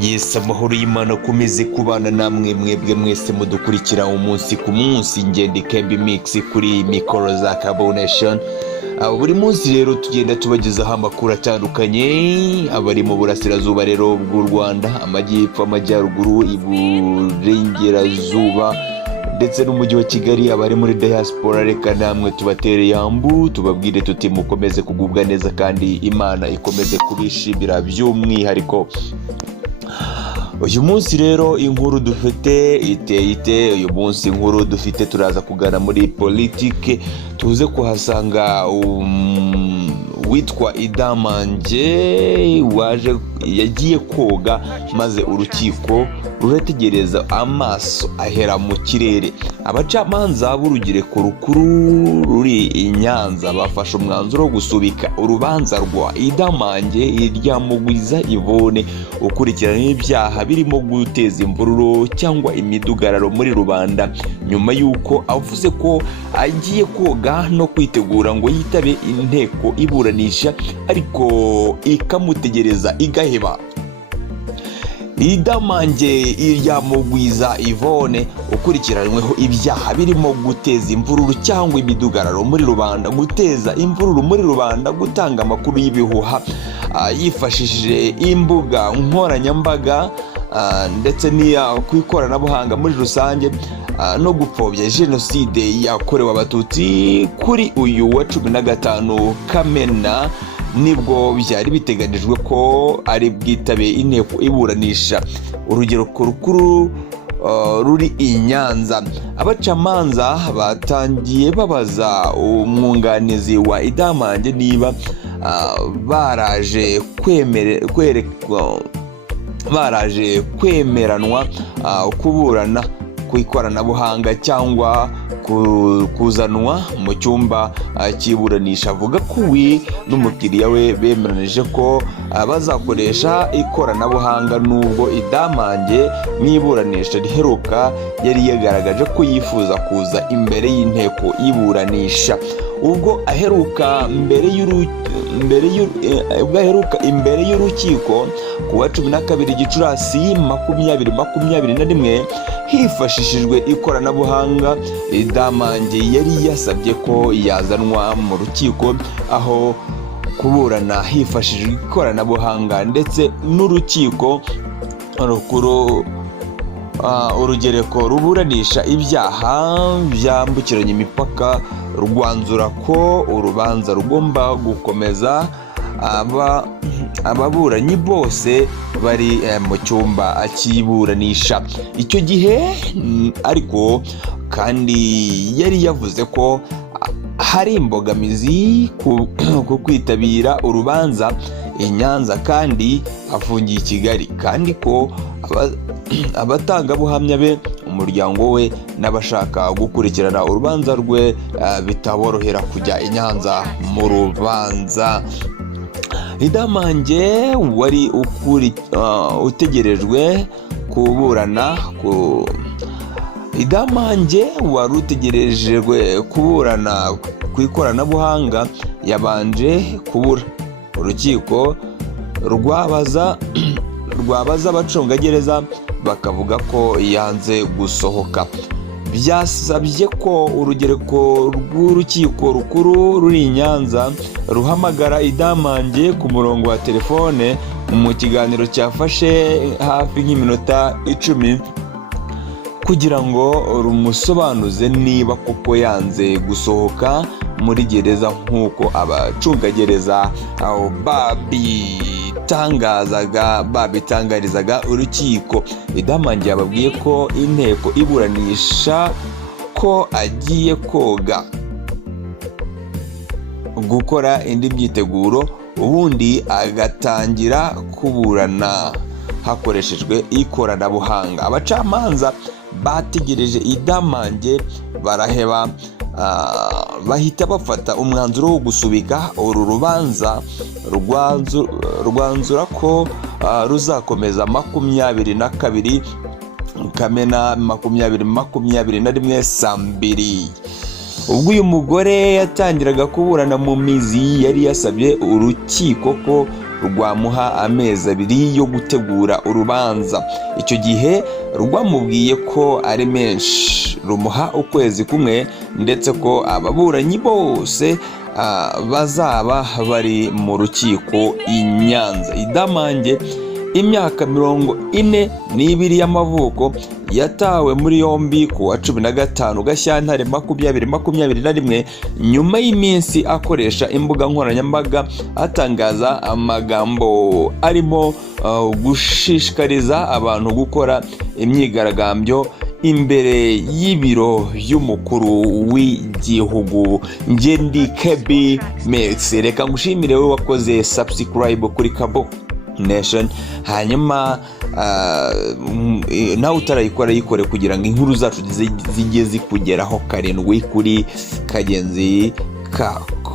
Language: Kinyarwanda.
Yes, amahoro y'Imana akomeze kubana namwe mwebwe mwese mudukurikira umunsi ku munsi. Ngende Kembi Mix kuri mikoro za Agahomamunwa. Buri munsi rero tugenda tubagezaho amakuru atandukanye, abari mu burasirazuba rero bw'u Rwanda, amajyepfo, amajyaruguru, iburengerazuba ndetse n'umujyi wa Kigali, abari muri diaspora. Reka namwe tubatere yambu, tubabwire tuti mukomeze kugubwa neza kandi Imana ikomeze kubishimira by'umwihariko. Uyu munsi rero inkuru dufite iteye uyu munsi inkuru dufite turaza kugana muri politike, tuze kuhasanga witwa IDAMANGE yagiye koga maze urukiko rurategereza amaso ahera mu kirere. Abacamanza b'urugereko rukuru ruri i Nyanza bafashe umwanzuro wo gusubika urubanza rwa IDAMANGE iryamugwiza Yvonne ukurikiranyweho ibyaha birimo guteza imvururu cyangwa imidugararo muri rubanda, nyuma y'uko avuze ko agiye koga no kwitegura ngo yitabe inteko iburanisha ariko ikamutegereza igaheba. IDAMANGE iryamugwiza Yvonne ukurikiranyweho ibyaha birimo guteza imvururu cyangwa imidugararo muri rubanda, guteza imvururu muri rubanda, gutanga amakuru y'ibihuha yifashishije imbuga nkoranyambaga ndetse ku ikoranabuhanga muri rusange, no gupfobya jenoside yakorewe abatutsi kuri uyu wa 15 Kamena nibwo byari biteganijwe ko ari bwitabe inteko iburanisha urugereko rukuru ruri i Nyanza. Abacamanza batangiye babaza umwunganizi wa IDAMANGE niba baraje kwemeranwa kuburana ku ikoranabuhanga cyangwa kuzanwa mu cyumba cy'iburanisha. Avuga ko we n'umukiriya we bemeranije ko bazakoresha ikoranabuhanga, nubwo IDAMANGE n'iburanisha riheruka yari yagaragaje ko yifuza kuza imbere y'inteko iburanisha. Ubwo aheruka imbere y'urukiko ku wa 12 Gicurasi 2021 hifashishijwe ikoranabuhanga, IDAMANGE yari yasabye ko yazanwa mu rukiko aho kuburana hifashishijwe ikoranabuhanga, ndetse n'urukiko rukuru urugereko ruburanisha ibyaha byambukiranya imipaka rwanzura ko urubanza rugomba gukomeza ababuranyi bose bari mu cyumba cy'iburanisha. Icyo gihe ariko kandi yari yavuze ko hari imbogamizi ku kwitabira urubanza i Nyanza kandi afungiye i Kigali, kandi ko abatangabuhamya be, umuryango we n'abashaka gukurikirana urubanza rwe bitaborohera kujya i Nyanza mu rubanza. IDAMANGE wari utegerejwe kuburana IDAMANGE wari utegerejwe kuburana ku ikoranabuhanga yabanje kubura. Urukiko rwabaza abacungagereza bakavuga ko yanze gusohoka. Byasabye ko urugereko rw'urukiko rukuru ruri i Nyanza ruhamagara IDAMANGE ku murongo wa telefone mu kiganiro cyafashe hafi nk'iminota 10 kugira ngo rumusobanuze niba koko yanze gusohoka muri gereza nk'uko abacungagereza babitangarizaga urukiko. IDAMANGE yababwiye ko inteko iburanisha ko agiye koga, gukora indi myiteguro, ubundi agatangira kuburana hakoreshejwe ikoranabuhanga. Abacamanza bategereje IDAMANGE baraheba, bahita bafata umwanzuro wo gusubika uru rubanza, rwanzura ko ruzakomeza 22 Kamena 2021 saa 2. Ubwo uyu mugore yatangiraga kuburana mu mizi, yari yasabye urukiko ko rwamuha amezi 2 yo gutegura urubanza. Icyo gihe rwamubwiye ko ari menshi, rumuha ukwezi kumwe ndetse ko ababuranyi bose bazaba bari mu rukiko i Nyanza. Idamange, imyaka 42 y'amavuko, yatawe muri yombi ku wa 15 Gashyantare 2021 nyuma y'iminsi akoresha imbuga nkoranyambaga atangaza amagambo arimo gushishikariza abantu gukora imyigaragambyo imbere y'ibiro y'umukuru w'igihugu. Ngendi Kebi Max, reka ngushimire wowe wakoze subscribe kuri Kabo Nation, hanyuma nawe utarayikora yikore kugira ngo inkuru zacu zijye zikugeraho karindwi kuri kagenzi kako.